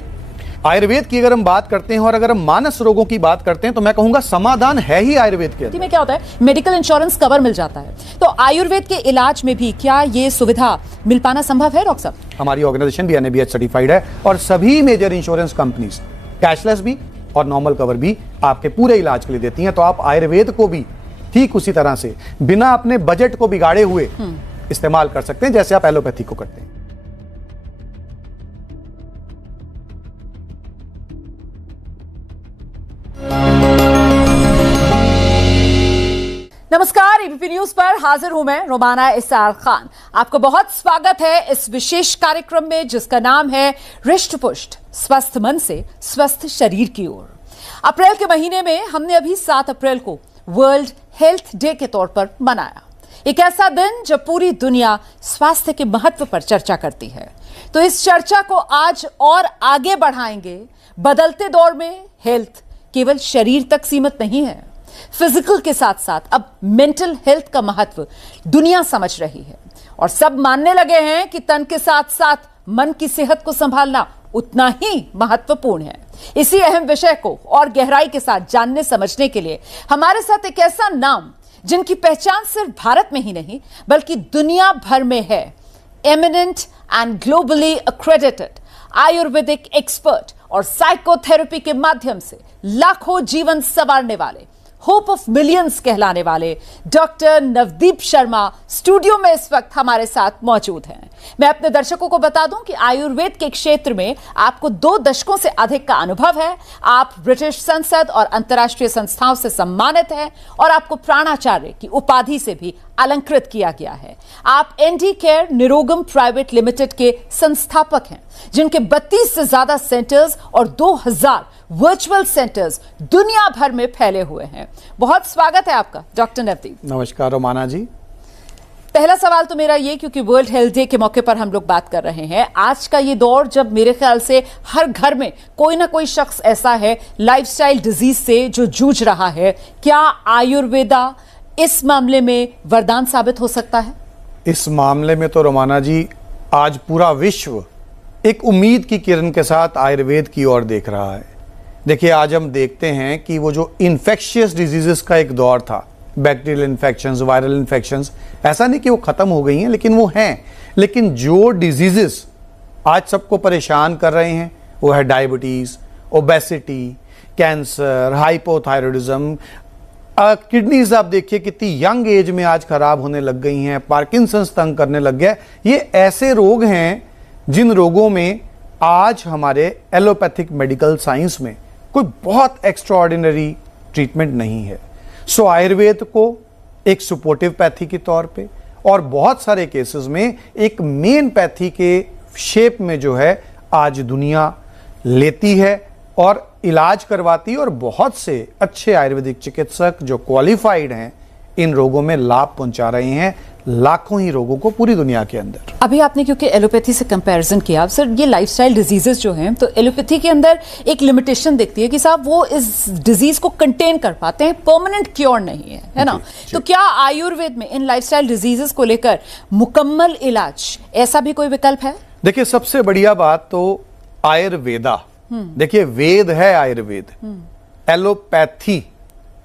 आयुर्वेद की अगर हम बात करते हैं और अगर हम मानस रोगों की बात करते हैं तो मैं कहूंगा समाधान है ही आयुर्वेद के। में क्या होता है, मेडिकल इंश्योरेंस कवर मिल जाता है, तो आयुर्वेद के इलाज में भी क्या ये सुविधा मिल पाना संभव है? डॉक्टर साहब, हमारी ऑर्गेनाइजेशन भी एनएबीएच सर्टिफाइड है और सभी मेजर इंश्योरेंस कंपनीज कैशलेस भी और नॉर्मल कवर भी आपके पूरे इलाज के लिए देती हैं। तो आप आयुर्वेद को भी ठीक उसी तरह से बिना अपने बजट को बिगाड़े हुए इस्तेमाल कर सकते हैं जैसे आप एलोपैथी को करते हैं। न्यूज पर हाजिर हूं मैं रोमाना इसार खान। आपको बहुत स्वागत है इस विशेष कार्यक्रम में जिसका नाम है रिष्ट पुष्ट, स्वस्थ मन से स्वस्थ शरीर की ओर। अप्रैल के महीने में हमने अभी 7 अप्रैल को वर्ल्ड हेल्थ डे के तौर पर मनाया। एक ऐसा दिन जब पूरी दुनिया स्वास्थ्य के महत्व पर चर्चा करती है। तो इस चर्चा को आज और आगे बढ़ाएंगे। बदलते दौर में हेल्थ केवल शरीर तक सीमित नहीं है, फिजिकल के साथ साथ अब मेंटल हेल्थ का महत्व दुनिया समझ रही है और सब मानने लगे हैं कि तन के साथ साथ मन की सेहत को संभालना उतना ही महत्वपूर्ण है। इसी अहम विषय को और गहराई के साथ जानने समझने के लिए हमारे साथ एक ऐसा नाम जिनकी पहचान सिर्फ भारत में ही नहीं बल्कि दुनिया भर में है। Eminent and globally accredited Ayurvedic expert और साइकोथेरेपी के माध्यम से लाखों जीवन संवारने वाले, होप ऑफ मिलियंस कहलाने वाले डॉक्टर नवदीप शर्मा स्टूडियो में इस वक्त हमारे साथ मौजूद हैं। मैं अपने दर्शकों को बता दूं कि आयुर्वेद के क्षेत्र में आपको 2 दशकों से अधिक का अनुभव है। आप ब्रिटिश संसद और अंतर्राष्ट्रीय संस्थाओं से सम्मानित हैं और आपको प्राणाचार्य की उपाधि से भी अलंकृत किया गया है। आप ND care Nirogam private limited के संस्थापक हैं, जिनके 32 से ज्यादा सेंटर्स और 2000 वर्चुअल सेंटर्स दुनिया भर में फैले हुए हैं। बहुत स्वागत है आपका डॉक्टर नवदीप। नमस्कार रोमाना जी। पहला सवाल तो मेरा ये, क्योंकि वर्ल्ड हेल्थ डे के मौके पर हम लोग बात कर रहे हैं, आज का ये दौर जब मेरे ख्याल से हर घर में कोई ना कोई शख्स ऐसा है लाइफस्टाइल डिजीज से जो जूझ रहा है, क्या आयुर्वेदा इस मामले में वरदान साबित हो सकता है? इस मामले में तो रोमाना जी आज पूरा विश्व एक उम्मीद की किरण के साथ आयुर्वेद की ओर देख रहा है। देखिए, आज हम देखते हैं कि वो जो इन्फेक्शियस डिजीजेस का एक दौर था, बैक्टीरियल इन्फेक्शंस, वायरल इन्फेक्शंस, ऐसा नहीं कि वो ख़त्म हो गई हैं, लेकिन वो हैं। लेकिन जो डिजीजेस आज सबको परेशान कर रहे हैं वो है diabetes, obesity, cancer, hypothyroidism. Kidneys आप देखिए कितनी यंग एज में आज खराब होने लग गई हैं, पार्किंसंस तंग करने लग गया। ये ऐसे रोग हैं जिन रोगों में आज हमारे एलोपैथिक मेडिकल साइंस में कोई बहुत एक्स्ट्राऑर्डिनरी ट्रीटमेंट नहीं है। सो आयुर्वेद को एक सपोर्टिव पैथी के तौर पे और बहुत सारे केसेस में एक मेन पैथी के शेप में जो है आज दुनिया लेती है और इलाज करवाती है और बहुत से अच्छे आयुर्वेदिक चिकित्सक जो क्वालिफाइड हैं इन रोगों में लाभ पहुंचा रहे हैं, लाखों ही रोगों को पूरी दुनिया के अंदर। अभी आपने क्योंकि एलोपैथी से कंपैरिजन किया, सर ये लाइफस्टाइल डिजीजेस जो हैं तो एलोपैथी के अंदर एक लिमिटेशन दिखती है कि साहब वो इस डिजीज को कंटेन कर पाते हैं, परमानेंट क्योर नहीं है ना? तो क्या आयुर्वेद में इन लाइफस्टाइल डिजीजेस को लेकर मुकम्मल इलाज ऐसा भी कोई विकल्प है? देखिए, सबसे बढ़िया बात तो आयुर्वेदा, देखिए वेद है आयुर्वेद, एलोपैथी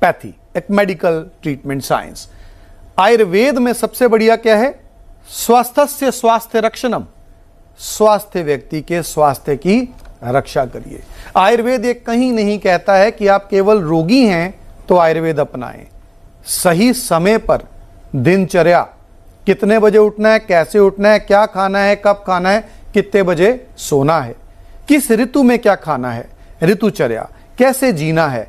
पैथी एक मेडिकल ट्रीटमेंट साइंस। आयुर्वेद में सबसे बढ़िया क्या है? स्वास्थ्य स्वास्थ्य रक्षणम, स्वास्थ्य व्यक्ति के स्वास्थ्य की रक्षा करिए। आयुर्वेद ये कहीं नहीं कहता है कि आप केवल रोगी हैं तो आयुर्वेद अपनाएं। सही समय पर दिनचर्या, कितने बजे उठना है, कैसे उठना है, क्या खाना है, कब खाना है, कितने बजे सोना है, किस ऋतु में क्या खाना है, ऋतुचर्या, कैसे जीना है,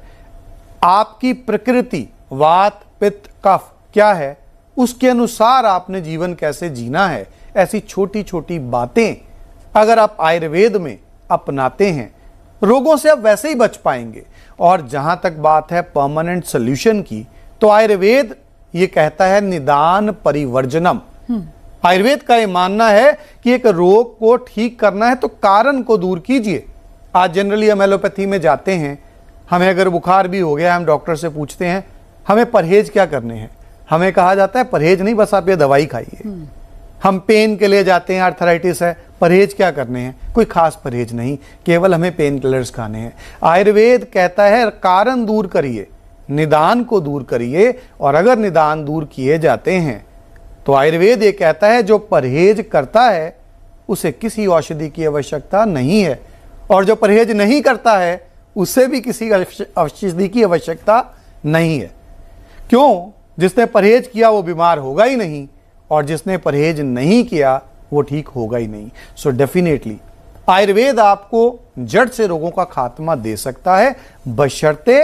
आपकी प्रकृति वात पित्त कफ क्या है, उसके अनुसार आपने जीवन कैसे जीना है। ऐसी छोटी छोटी बातें अगर आप आयुर्वेद में अपनाते हैं, रोगों से आप वैसे ही बच पाएंगे। और जहां तक बात है परमानेंट सॉल्यूशन की, तो आयुर्वेद ये कहता है निदान परिवर्जनम। आयुर्वेद का ये मानना है कि एक रोग को ठीक करना है तो कारण को दूर कीजिए। आज जनरली हम एलोपैथी में जाते हैं, हमें अगर बुखार भी हो गया, हम डॉक्टर से पूछते हैं हमें परहेज क्या करने हैं, हमें कहा जाता है परहेज नहीं, बस आप ये दवाई खाइए। हम पेन के लिए जाते हैं, आर्थराइटिस है, परहेज क्या करने हैं, कोई खास परहेज नहीं, केवल हमें पेन किलर्स खाने हैं। आयुर्वेद कहता है कारण दूर करिए, निदान को दूर करिए। और अगर निदान दूर किए जाते हैं तो आयुर्वेद ये कहता है जो परहेज करता है उसे किसी औषधि की आवश्यकता नहीं है, और जो परहेज नहीं करता है उसे भी किसी औषधि की आवश्यकता नहीं है। क्यों? जिसने परहेज किया वो बीमार होगा ही नहीं, और जिसने परहेज नहीं किया वो ठीक होगा ही नहीं। सो डेफिनेटली आयुर्वेद आपको जड़ से रोगों का खात्मा दे सकता है, बशर्ते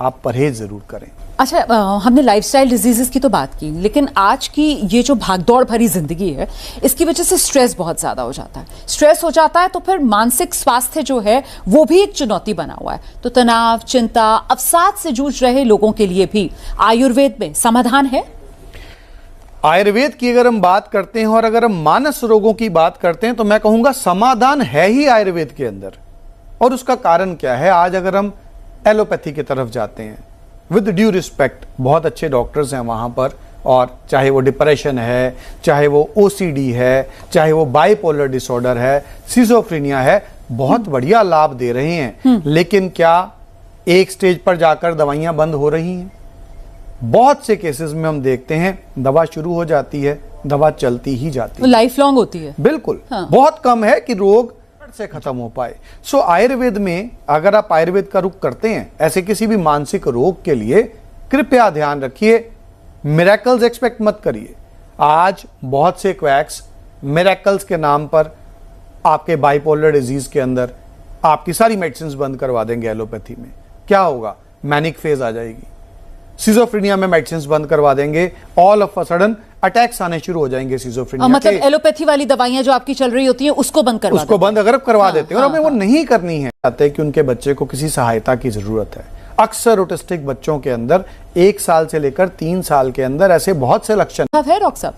आप परहेज जरूर करें। अच्छा, हमने लाइफस्टाइल डिजीजेस की तो बात की, लेकिन आज की ये जो भागदौड़ भरी जिंदगी है, इसकी वजह से स्ट्रेस बहुत ज्यादा हो जाता है। स्ट्रेस हो जाता है तो फिर मानसिक स्वास्थ्य जो है वो भी एक चुनौती बना हुआ है। तो तनाव, चिंता, अवसाद से जूझ रहे लोगों के लिए भी आयुर्वेद में समाधान है। आयुर्वेद की अगर हम बात करते हैं और अगर हम मानस रोगों की बात करते हैं तो मैं कहूंगा समाधान है ही आयुर्वेद के अंदर। और उसका कारण क्या है? आज अगर हम एलोपैथी की तरफ जाते हैं, विद ड्यू रिस्पेक्ट, बहुत अच्छे डॉक्टर्स हैं वहाँ पर, और चाहे वो डिप्रेशन है, चाहे वो ओसीडी है, चाहे वो बाइपोलर डिसऑर्डर है, सिजोफ्रेनिया है, बहुत बढ़िया लाभ दे रहे हैं। लेकिन क्या एक स्टेज पर जाकर दवाइयाँ बंद हो रही हैं? बहुत से केसेस में हम देखते हैं दवा शुरू हो जाती है, दवा चलती ही जाती है, लाइफ लॉन्ग होती है। बिल्कुल। बहुत कम है कि रोग से खत्म हो पाए। सो आयुर्वेद में अगर आप आयुर्वेद का रुख करते हैं ऐसे किसी भी मानसिक रोग के लिए, कृपया ध्यान रखिए, मिरेकल्स एक्सपेक्ट मत करिए। आज बहुत से क्वैक्स मिरेकल्स के नाम पर आपके बाइपोलर डिजीज के अंदर आपकी सारी मेडिसिन बंद करवा देंगे। एलोपैथी में क्या होगा? मैनिक फेज आ जाएगी। सिजोफ्रेनिया में मेडिसिन बंद करवा देंगे, all of a sudden attacks आने शुरू हो जाएंगे सिजोफ्रेनिया। मतलब एलोपैथी वाली दवाइयां जो आपकी चल रही होती हैं उसको बंद करवा उसको बंद अगर करवा देते हैं और हमें वो नहीं करनी है, आते हैं कि उनके बच्चे को किसी सहायता की जरूरत है। अक्सर ऑटिस्टिक बच्चों के अंदर 1 साल से लेकर 3 साल के अंदर ऐसे बहुत से लक्षण है। डॉक्टर साहब,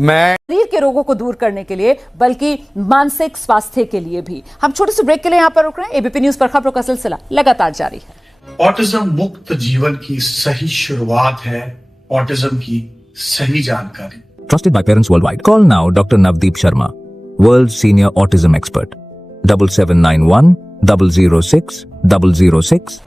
मैं शरीर के रोगों को दूर करने के लिए बल्कि मानसिक स्वास्थ्य के लिए भी हम छोटे से ब्रेक के लिए यहाँ पर रुक रहे हैं। एबीपी न्यूज पर खबरों का सिलसिला लगातार जारी है। ऑटिज्म मुक्त जीवन की सही शुरुआत है ऑटिज्म की सही जानकारी। Trusted by parents worldwide. Call now Dr. Navdeep Sharma, world senior autism expert. 7791 006 006.